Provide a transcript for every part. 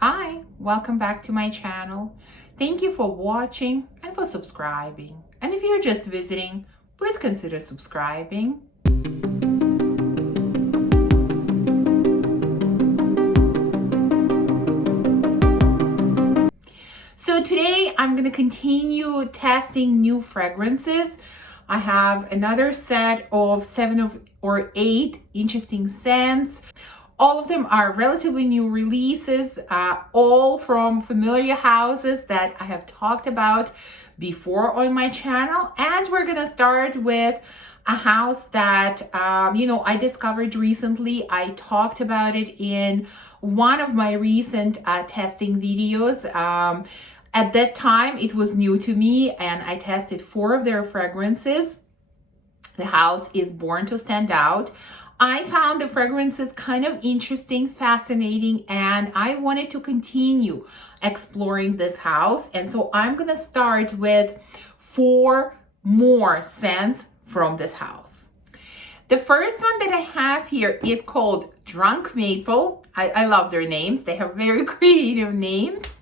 Hi, welcome back to my channel. Thank you for watching and for subscribing. And if you're just visiting, please consider subscribing. So today I'm going to continue testing new fragrances. I have another set of 7 or 8 interesting scents. All of them are relatively new releases, all from familiar houses that I have talked about before on my channel. And we're gonna start with a house that, I discovered recently. I talked about it in one of my recent testing videos. At that time, it was new to me and I tested 4 of their fragrances. The house is Borntostandout. I found the fragrances kind of interesting, fascinating, and I wanted to continue exploring this house. And so I'm going to start with 4 more scents from this house. The first one that I have here is called Drunk Maple. I love their names. They have very creative names.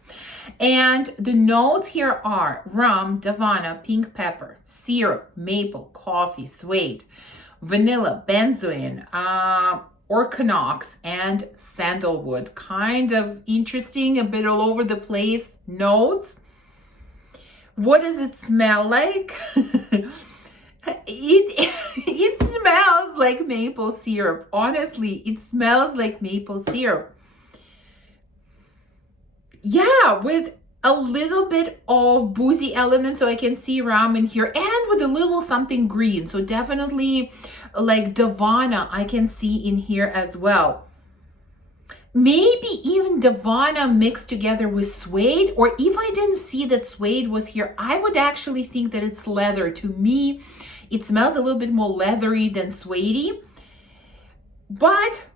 And the notes here are rum, davana, pink pepper, syrup, maple, coffee, suede, vanilla, benzoin, orchanox, and sandalwood. Kind of interesting, a bit all over the place notes. What does it smell like? It smells like maple syrup. Honestly, it smells like maple syrup. Yeah, with a little bit of boozy element, so I can see rum in here, and with a little something green. So definitely like davana I can see in here as well. Maybe even davana mixed together with suede, or if I didn't see that suede was here, I would actually think that it's leather. To me, it smells a little bit more leathery than suede, but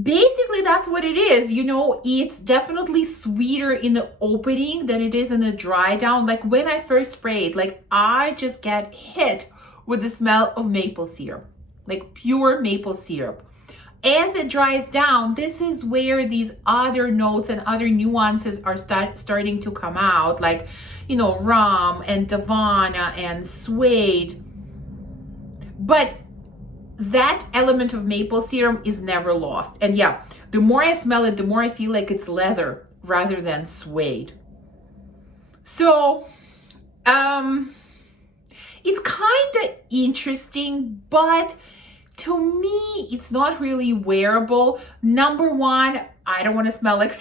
basically that's what it is. It's definitely sweeter in the opening than it is in the dry down. Like when I first sprayed, like I just get hit with the smell of maple syrup, like pure maple syrup. As it dries down, this is where these other notes and other nuances are starting to come out, like, rum and davana and suede. But that element of maple syrup is never lost. And yeah, the more I smell it, the more I feel like it's leather rather than suede. So, it's kind of interesting, but to me, it's not really wearable. Number one, I don't want to smell like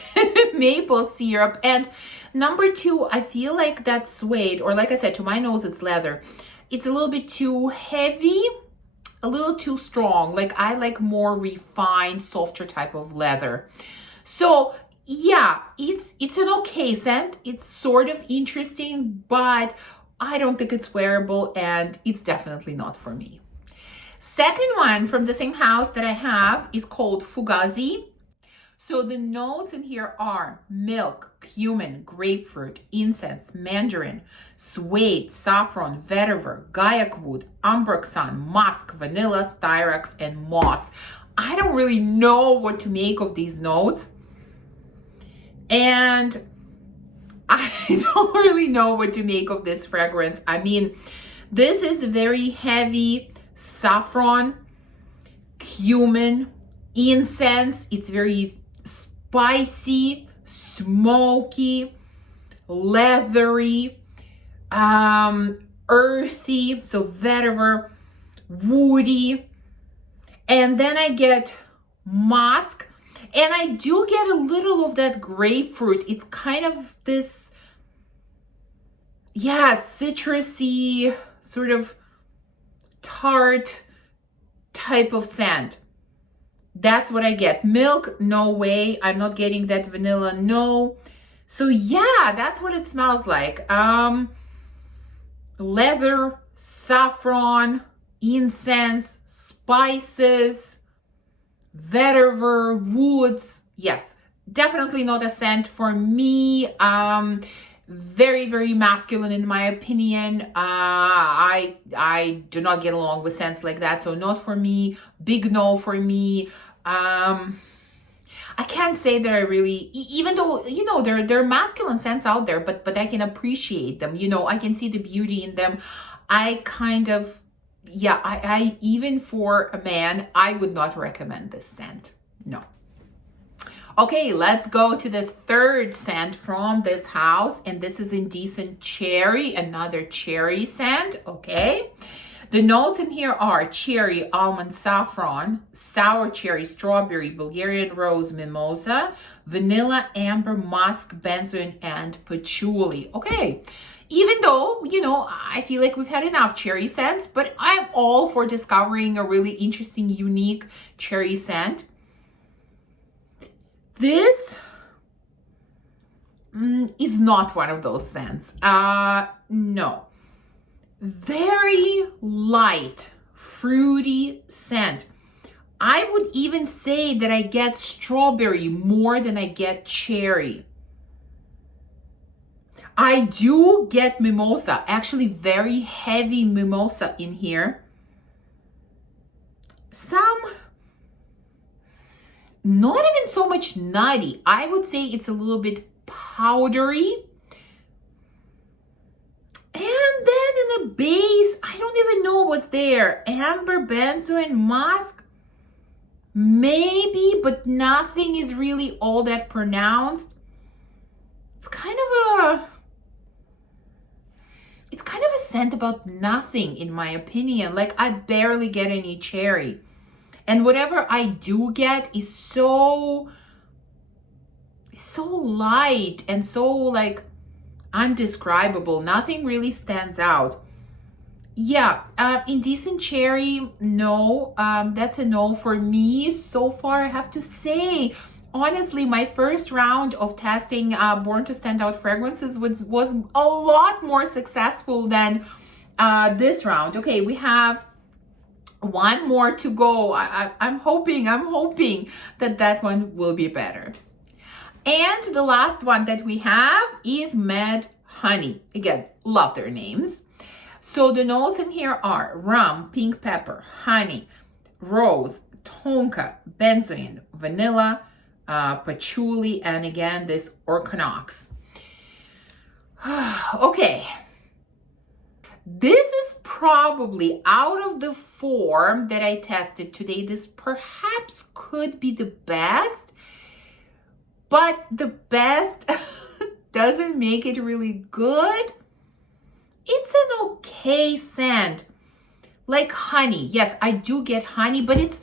maple syrup. And number 2, I feel like that suede, or like I said, to my nose, it's leather. It's a little bit too heavy, a little too strong. Like I like more refined, softer type of leather. So yeah, it's an okay scent. It's sort of interesting, but I don't think it's wearable, and it's definitely not for me. Second one from the same house that I have is called Fugazi. So the notes in here are milk, cumin, grapefruit, incense, mandarin, suede, saffron, vetiver, gaiac wood, ambroxan, musk, vanilla, styrax, and moss. I don't really know what to make of these notes. And I don't really know what to make of this fragrance. I mean, this is very heavy saffron, cumin, incense. It's very spicy, smoky, leathery, earthy, so vetiver, woody. And then I get musk, and I do get a little of that grapefruit. It's kind of this, citrusy, sort of tart type of scent. That's what I get. Milk, no way. I'm not getting that vanilla, no. So yeah, that's what it smells like. Leather, saffron, incense, spices, vetiver, woods. Yes, definitely not a scent for me. Very, very masculine in my opinion. I do not get along with scents like that, so not for me. Big no for me. I I can't say that I really, even though, you know, there are masculine scents out there, but I can appreciate them. You know, I can see the beauty in them. I kind of, yeah, I even for a man, I would not recommend this scent. No. Okay, let's go to the third scent from this house. And this is Indecent Cherry, another cherry scent, okay? The notes in here are cherry, almond, saffron, sour cherry, strawberry, Bulgarian rose, mimosa, vanilla, amber, musk, benzoin, and patchouli. Okay, even though, you know, I feel like we've had enough cherry scents, but I'm all for discovering a really interesting, unique cherry scent. This is not one of those scents. No. Very light, fruity scent. I would even say that I get strawberry more than I get cherry. I do get mimosa, actually very heavy mimosa in here. Some, not even so much nutty. I would say it's a little bit powdery. And then in the base, I don't even know what's there. Amber, benzoin, musk, maybe, but nothing is really all that pronounced. It's kind of a scent about nothing, in my opinion. Like, I barely get any cherry. And whatever I do get is so light and so like undescribable. Nothing really stands out. Yeah, Indecent Cherry, no. That's a no for me so far, I have to say. Honestly, my first round of testing Borntostandout fragrances was a lot more successful than this round. Okay, we have one more to go. I'm hoping that one will be better. And the last one that we have is Mad Honey. Again, love their names. So the notes in here are rum, pink pepper, honey, rose, tonka, benzoin, vanilla, patchouli, and again, this orchanox. Okay. This is probably, out of the 4 that I tested today, this perhaps could be the best. But the best doesn't make it really good. It's an okay scent. Like honey. Yes, I do get honey, but it's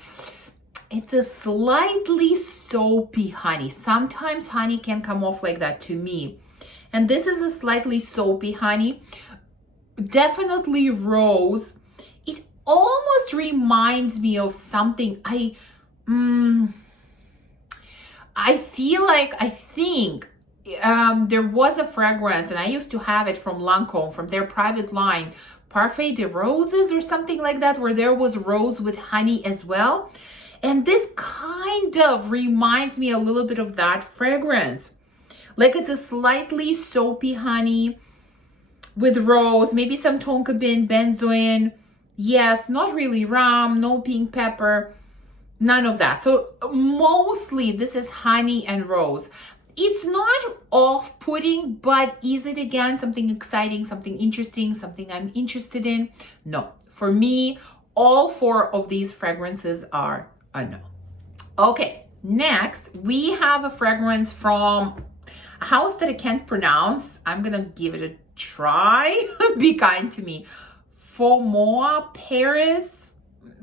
a slightly soapy honey. Sometimes honey can come off like that to me. And this is a slightly soapy honey. Definitely rose. It almost reminds me of something I think there was a fragrance, and I used to have it from Lancôme, from their private line, Parfums de Roses or something like that, where there was rose with honey as well. And this kind of reminds me a little bit of that fragrance. Like, it's a slightly soapy honey with rose, maybe some tonka bean, benzoin. Yes, not really rum, no pink pepper. None of that. So mostly this is honey and rose. It's not off-putting, but is it again something exciting, something interesting, something I'm interested in? No. For me, all 4 of these fragrances are a no. Okay, next we have a fragrance from a house that I can't pronounce. I'm gonna give it a try. Be kind to me. Fomowa, Paris.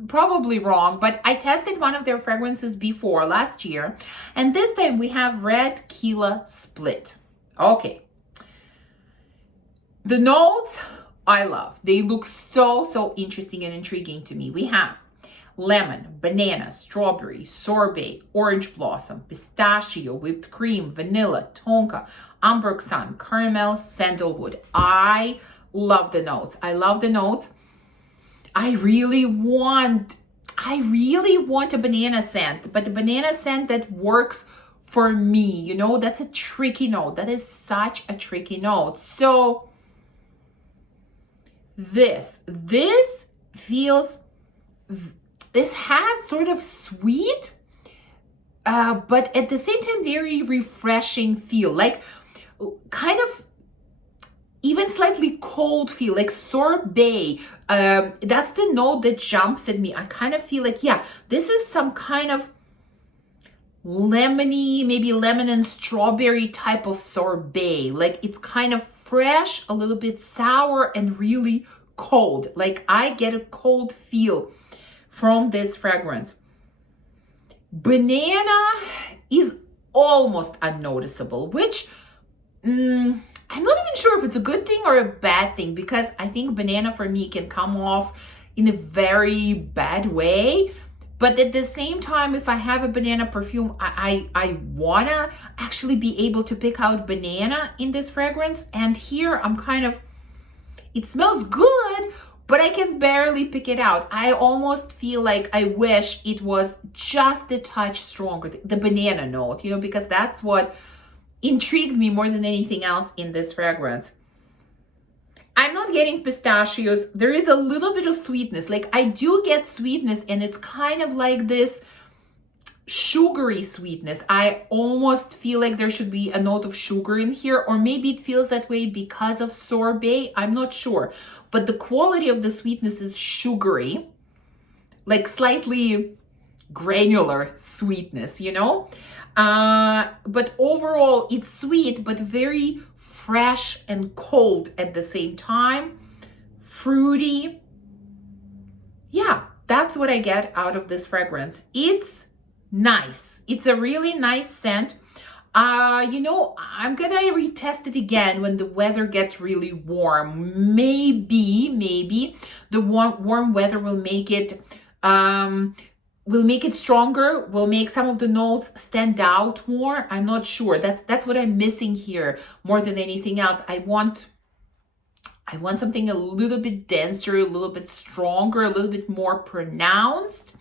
Probably wrong, but I tested one of their fragrances before last year, and this time we have Red Kila Split. Okay, the notes I love. They look so interesting and intriguing to me. We have lemon, banana, strawberry, sorbet, orange blossom, pistachio, whipped cream, vanilla, tonka, ambroxan, caramel, sandalwood. I love the notes. I love the notes. I really want a banana scent, but the banana scent that works for me, you know, that's a tricky note. That is such a tricky note. So this has sort of sweet, but at the same time, very refreshing feel, like kind of even slightly cold feel, like sorbet. That's the note that jumps at me. I kind of feel like, yeah, this is some kind of lemony, maybe lemon and strawberry type of sorbet. Like it's kind of fresh, a little bit sour, and really cold. Like I get a cold feel from this fragrance. Banana is almost unnoticeable, which I'm not even sure if it's a good thing or a bad thing, because I think banana for me can come off in a very bad way. But at the same time, if I have a banana perfume, I wanna actually be able to pick out banana in this fragrance. And here I'm kind of, it smells good, but I can barely pick it out. I almost feel like I wish it was just a touch stronger, the banana note, you know, because that's what intrigued me more than anything else in this fragrance. I'm not getting pistachios. There is a little bit of sweetness. Like I do get sweetness, and it's kind of like this sugary sweetness. I almost feel like there should be a note of sugar in here, or maybe it feels that way because of sorbet. I'm not sure. But the quality of the sweetness is sugary, like slightly granular sweetness, you know? But overall, it's sweet, but very fresh and cold at the same time. Fruity. Yeah, that's what I get out of this fragrance. It's nice. It's a really nice scent. You know, I'm gonna retest it again when the weather gets really warm. Maybe the warm weather will make it stronger, will make some of the notes stand out more. I'm not sure. That's what I'm missing here more than anything else. I want something a little bit denser, a little bit stronger, a little bit more pronounced.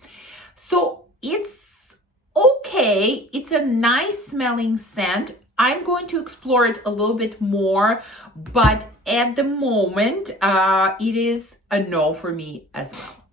So it's okay. It's a nice smelling scent. I'm going to explore it a little bit more, but at the moment, it is a no for me as well.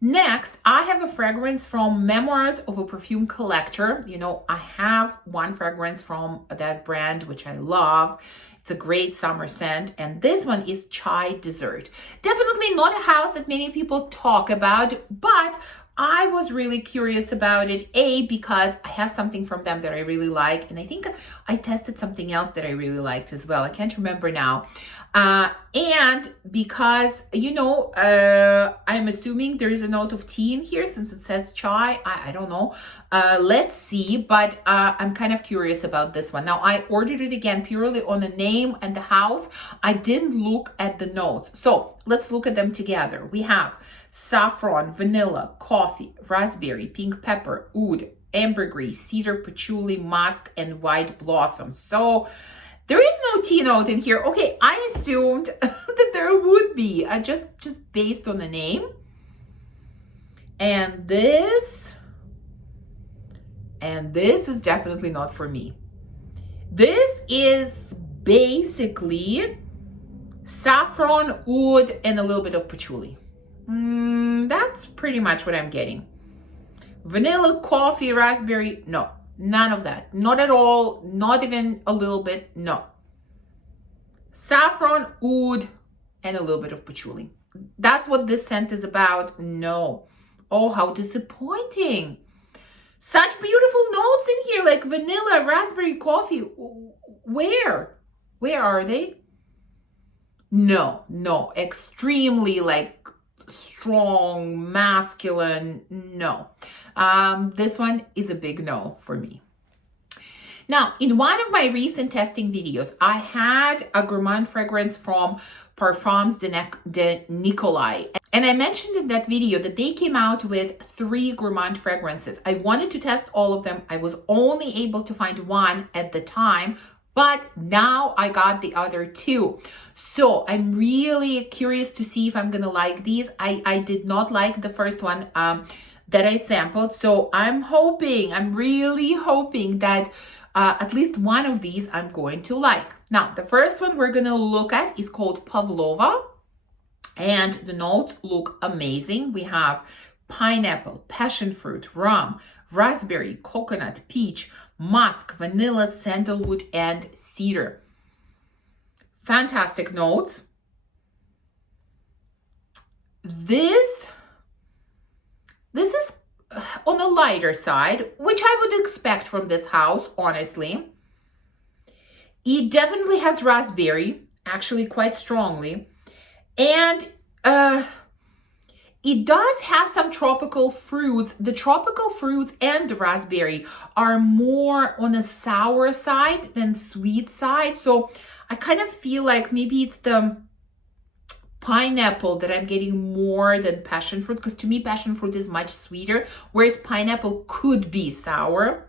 Next, I have a fragrance from Memoirs of a Perfume Collector. You know, I have one fragrance from that brand, which I love. It's a great summer scent. And this one is Chai Dessert. Definitely not a house that many people talk about, but I was really curious about it. Because I have something from them that I really like. And I think I tested something else that I really liked as well. I can't remember now. And because, you know, I'm assuming there is a note of tea in here since it says chai. I don't know. Let's see. But I'm kind of curious about this one. Now, I ordered it again purely on the name and the house. I didn't look at the notes. So let's look at them together. We have saffron, vanilla, coffee, raspberry, pink pepper, oud, ambergris, cedar, patchouli, musk, and white blossom. So there is no tea note in here. Okay, I assumed that there would be, just based on the name. And this is definitely not for me. This is basically saffron, oud, and a little bit of patchouli. That's pretty much what I'm getting. Vanilla, coffee, raspberry, no. None of that. Not at all. Not even a little bit. No. Saffron, oud, and a little bit of patchouli. That's what this scent is about. No. Oh, how disappointing. Such beautiful notes in here, like vanilla, raspberry, coffee. Where are they? No. Extremely like strong, masculine. No. This one is a big no for me. Now, in one of my recent testing videos, I had a gourmand fragrance from Parfums de Nikolai. And I mentioned in that video that they came out with 3 gourmand fragrances. I wanted to test all of them. I was only able to find one at the time, but now I got the other 2. So I'm really curious to see if I'm gonna like these. I did not like the first one that I sampled. So I'm really hoping that at least one of these I'm going to like. Now, the first one we're gonna look at is called Pavlova, and the notes look amazing. We have pineapple, passion fruit, rum, raspberry, coconut, peach, musk, vanilla, sandalwood, and cedar. Fantastic notes. This is on the lighter side, which I would expect from this house, honestly. It definitely has raspberry, actually quite strongly. And it does have some tropical fruits. The tropical fruits and the raspberry are more on the sour side than sweet side. So I kind of feel like maybe it's the pineapple that I'm getting more than passion fruit, because to me passion fruit is much sweeter, whereas pineapple could be sour.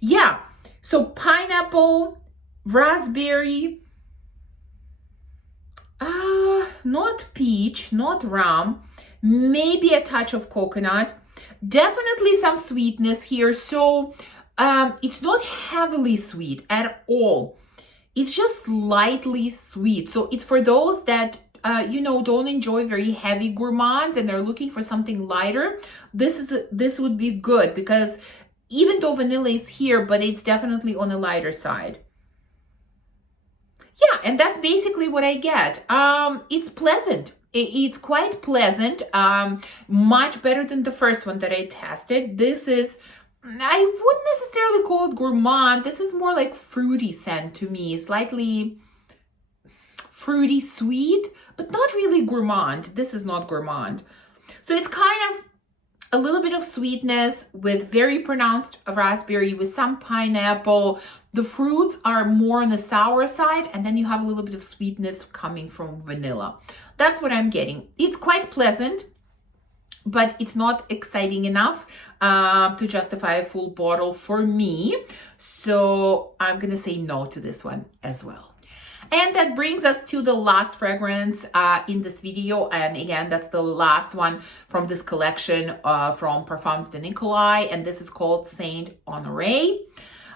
Yeah, so pineapple, raspberry, not peach, not rum, maybe a touch of coconut, definitely some sweetness here. So it's not heavily sweet at all. It's just lightly sweet. So it's for those that, don't enjoy very heavy gourmands and they're looking for something lighter. This would be good, because even though vanilla is here, but it's definitely on the lighter side. Yeah, and that's basically what I get. It's pleasant. It's quite pleasant. Much better than the first one that I tested. This is, I wouldn't necessarily call it gourmand. This is more like fruity scent to me. Slightly fruity sweet, but not really gourmand. This is not gourmand. So it's kind of a little bit of sweetness with very pronounced raspberry, with some pineapple. The fruits are more on the sour side, and then you have a little bit of sweetness coming from vanilla. That's what I'm getting. It's quite pleasant, but it's not exciting enough to justify a full bottle for me. So I'm gonna say no to this one as well. And that brings us to the last fragrance in this video. And again, that's the last one from this collection from Parfums de Nikolai. And this is called Saint Honore.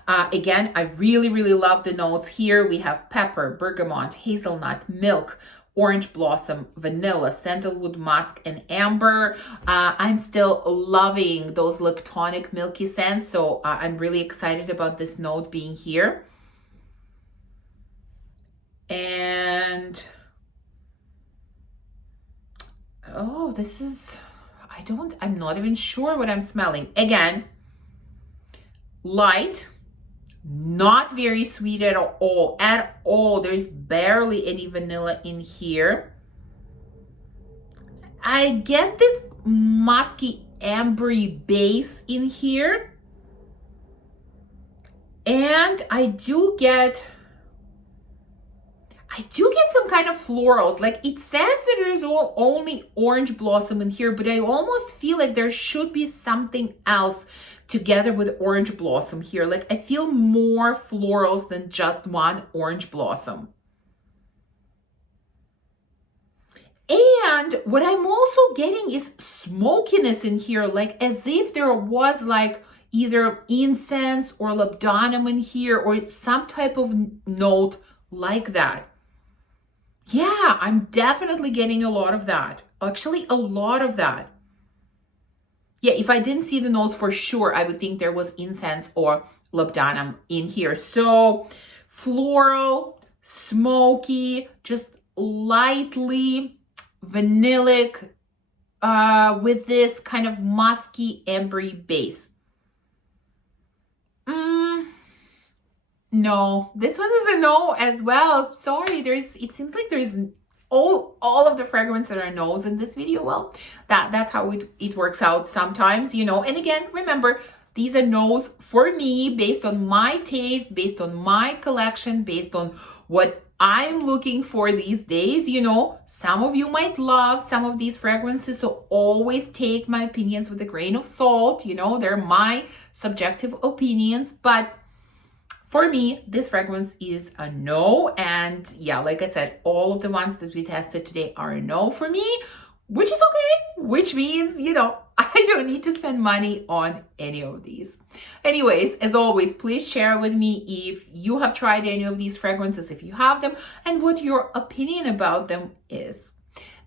Again, I really, really love the notes here. We have pepper, bergamot, hazelnut, milk, orange blossom, vanilla, sandalwood, musk, and amber. I'm still loving those lactonic milky scents. So I'm really excited about this note being here. And oh, this is, I'm not even sure what I'm smelling. Again, light, not very sweet at all. There's barely any vanilla in here. I get this musky ambery base in here. And I do get some kind of florals. Like, it says that there's only orange blossom in here, but I almost feel like there should be something else together with orange blossom here. Like, I feel more florals than just one orange blossom. And what I'm also getting is smokiness in here, like as if there was like either incense or labdanum in here, or some type of note like that. Yeah, I'm definitely getting a lot of that. Actually, a lot of that. Yeah, if I didn't see the notes for sure, I would think there was incense or labdanum in here. So floral, smoky, just lightly vanillic, with this kind of musky ambery base. No, this one is a no as well. Sorry, it seems like there's all of the fragrances are no's in this video. Well, that's how it works out sometimes, you know. And again, remember, these are no's for me, based on my taste, based on my collection, based on what I'm looking for these days. You know, some of you might love some of these fragrances, so always take my opinions with a grain of salt. You know, they're my subjective opinions, but for me, this fragrance is a no. And yeah, like I said, all of the ones that we tested today are a no for me, which is okay, which means, you know, I don't need to spend money on any of these. Anyways, as always, please share with me if you have tried any of these fragrances, if you have them, and what your opinion about them is.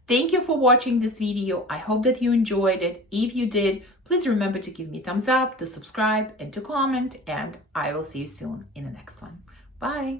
Thank you for watching this video. I hope that you enjoyed it. If you did, please Please remember to give me a thumbs up, to subscribe, and to comment, and I will see you soon in the next one. Bye.